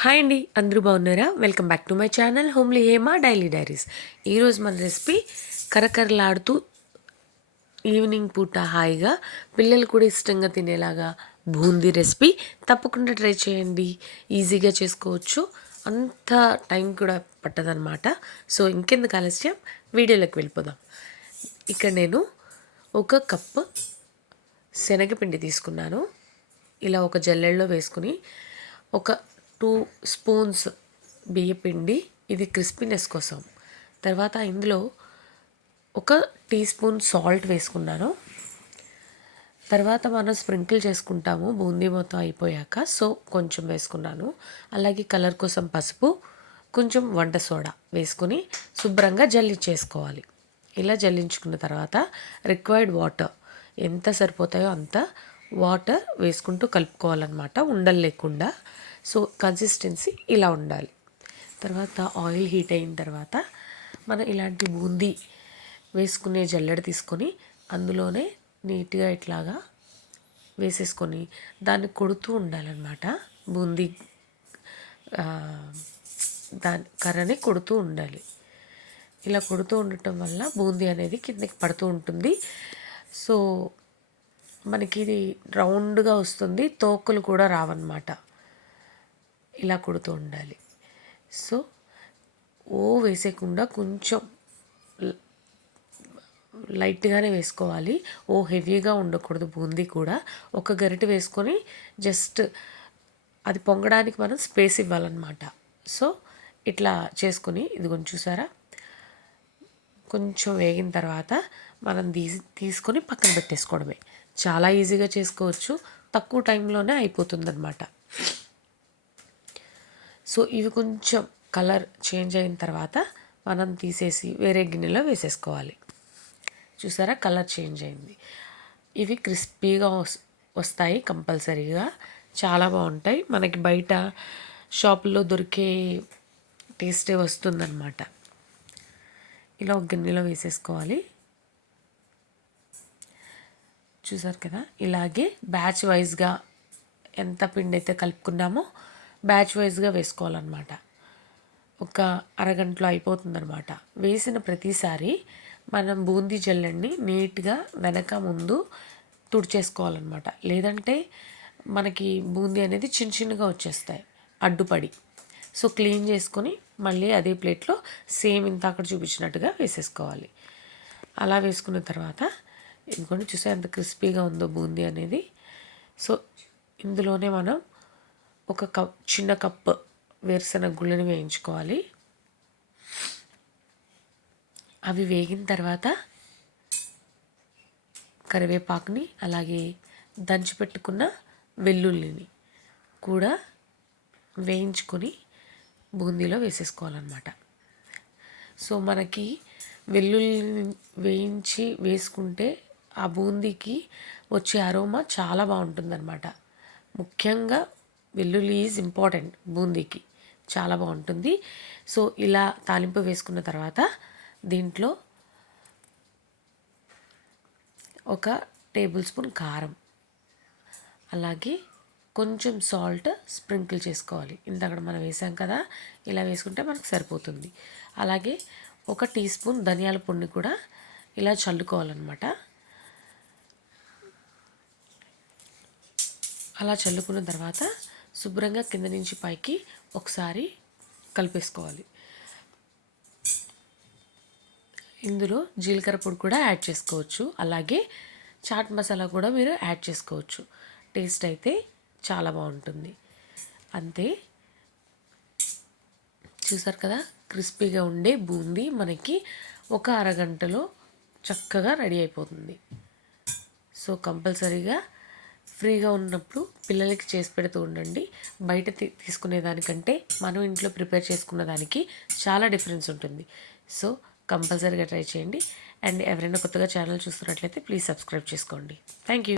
Hi అండి అందరూ బాగున్నారా? Welcome back to my channel homely Hema daily diaries. ఈరోజు మన రెసిపీ కరకరలాడుతూ ఈవినింగ్ పూట హాయిగా పిల్లలు కూడా ఇష్టంగా తినేలాగా బూందీ రెసిపీ. తప్పకుండా ట్రై చేయండి ఈజీగా చేసుకోవచ్చు. అంత టైం కూడా పట్టదనమాట సో ఇంకెందుకు ఆలస్యం? వీడియోలోకి వెళ్ళిపోదాం. ఇక్కడ నేను ఒక కప్పు శనగపిండి తీసుకున్నాను. ఇలా ఒక జల్లెల్లో వేసుకుని ఒక టూ స్పూన్స్ బియ్యపిండి ఇది క్రిస్పీనెస్ కోసం. తర్వాత ఇందులో ఒక టీ స్పూన్ సాల్ట్ వేసుకున్నాను. తర్వాత మనం స్ప్రింకిల్ చేసుకుంటాము బూందీ మొత్తం అయిపోయాక. సో కొంచెం వేసుకున్నాను. అలాగే కలర్ కోసం పసుపు కొంచెం వంట సోడా వేసుకుని శుభ్రంగా జల్లించేసుకోవాలి. ఇలా జల్లించుకున్న తర్వాత రిక్వైర్డ్ వాటర్ ఎంత సరిపోతాయో అంత వాటర్ వేసుకుంటూ కలుపుకోవాలన్నమాట. ఉండలు లేకుండా. సో కన్సిస్టెన్సీ ఇలా ఉండాలి. తర్వాత ఆయిల్ హీట్ అయిన తర్వాత మనం ఇలాంటి బూందీ వేసుకునే జల్లెడ తీసుకొని అందులోనే నీట్గా ఇట్లాగా వేసేసుకొని దాన్ని కొడుతూ ఉండాలన్నమాట. బూందీ దాని కర్రని కొడుతూ ఉండాలి. ఇలా కొడుతూ ఉండటం వల్ల బూందీ అనేది కిందకి పడుతూ ఉంటుంది. సో మనకి ఇది రౌండ్గా వస్తుంది తోకలు కూడా రావన్నమాట. ఇలా కొడుతూ ఉండాలి. సో ఓ వేసేయకుండా కొంచెం లైట్గానే వేసుకోవాలి. ఓ హెవీగా ఉండకూడదు బూందీ కూడా. ఒక గరిటె వేసుకొని జస్ట్ అది పొంగడానికి మనం స్పేస్ ఇవ్వాలన్నమాట. సో ఇట్లా చేసుకుని ఇది కొంచెం చూసారా? కొంచెం వేగిన తర్వాత మనం తీసి తీసుకొని పక్కన పెట్టేసుకోవడమే. చాలా ఈజీగా చేసుకోవచ్చు. తక్కువ టైంలోనే అయిపోతుందన్నమాట. సో ఇవి కొంచెం కలర్ చేంజ్ అయిన తర్వాత మనం తీసేసి వేరే గిన్నెలో వేసేసుకోవాలి. చూసారా? కలర్ చేంజ్ అయింది. ఇవి క్రిస్పీగా వస్తాయి కంపల్సరీగా. చాలా బాగుంటాయి. మనకి బయట షాపుల్లో దొరికే టేస్టే వస్తుందన్నమాట. ఇలా ఒక గిన్నెలో వేసేసుకోవాలి. చూసారు కదా? ఇలాగే బ్యాచ్ వైజ్గా ఎంత పిండి అయితే కలుపుకున్నామో బ్యాచ్ వైజ్గా వేసుకోవాలన్నమాట. ఒక అరగంటలో అయిపోతుందన్నమాట. వేసిన ప్రతిసారి మనం బూందీ జల్లెడ్ని నీట్గా వెనక ముందు తుడిచేసుకోవాలన్నమాట. లేదంటే మనకి బూందీ అనేది చిన్న చిన్నగా వచ్చేస్తాయి అడ్డుపడి. సో క్లీన్ చేసుకొని మళ్ళీ అదే ప్లేట్లో సేమ్ ఇంత అక్కడ చూపించినట్టుగా వేసేసుకోవాలి. అలా వేసుకున్న తర్వాత ఇదిగోండి చూసే ఎంత క్రిస్పీగా ఉందో బూందీ అనేది. సో ఇందులోనే మనం ఒక కప్ చిన్న కప్ వేరుశనగ గుళ్ళని వేయించుకోవాలి. అవి వేగిన తర్వాత కరివేపాకుని అలాగే దంచి పెట్టుకున్న వెల్లుల్లిని కూడా వేయించుకొని బూందీలో వేసేసుకోవాలన్నమాట. సో మనకి వెల్లుల్లి వేయించి వేసుకుంటే ఆ బూందీకి వచ్చే అరోమా చాలా బాగుంటుందన్నమాట. ముఖ్యంగా వెల్లుల్లి ఈజ్ ఇంపార్టెంట్ బూందీకి. చాలా బాగుంటుంది. సో ఇలా తాలింపు వేసుకున్న తర్వాత దీంట్లో ఒక టేబుల్ స్పూన్ కారం. అలాగే కొంచెం సాల్ట్ స్ప్రింకిల్ చేసుకోవాలి. ఇంతక్కడ మనం వేసాం కదా ఇలా వేసుకుంటే మనకు సరిపోతుంది. అలాగే ఒక టీ స్పూన్ ధనియాల పొడిని కూడా ఇలా చల్లుకోవాలన్నమాట. అలా చల్లుకున్న తర్వాత శుభ్రంగా కింద నుంచి పైకి ఒకసారి కలిపేసుకోవాలి. ఇందులో జీలకర్ర పొడి కూడా యాడ్ చేసుకోవచ్చు. అలాగే చాట్ మసాలా కూడా మీరు యాడ్ చేసుకోవచ్చు. టేస్ట్ అయితే చాలా బాగుంటుంది. అంతే. చూసారు కదా? క్రిస్పీగా ఉండే బూందీ మనకి ఒక అరగంటలో చక్కగా రెడీ అయిపోతుంది. సో కంపల్సరీగా ఫ్రీగా ఉన్నప్పుడు పిల్లలకి చేసి పెడుతూ ఉండండి. బయట తీసుకునే దానికంటే మనం ఇంట్లో ప్రిపేర్ చేసుకున్న దానికి చాలా డిఫరెన్స్ ఉంటుంది. సో కంపల్సరీగా ట్రై చేయండి. అండ్ ఎవరైనా కొత్తగా ఛానల్ చూస్తున్నట్లయితే ప్లీజ్ సబ్స్క్రైబ్ చేసుకోండి. Thank you.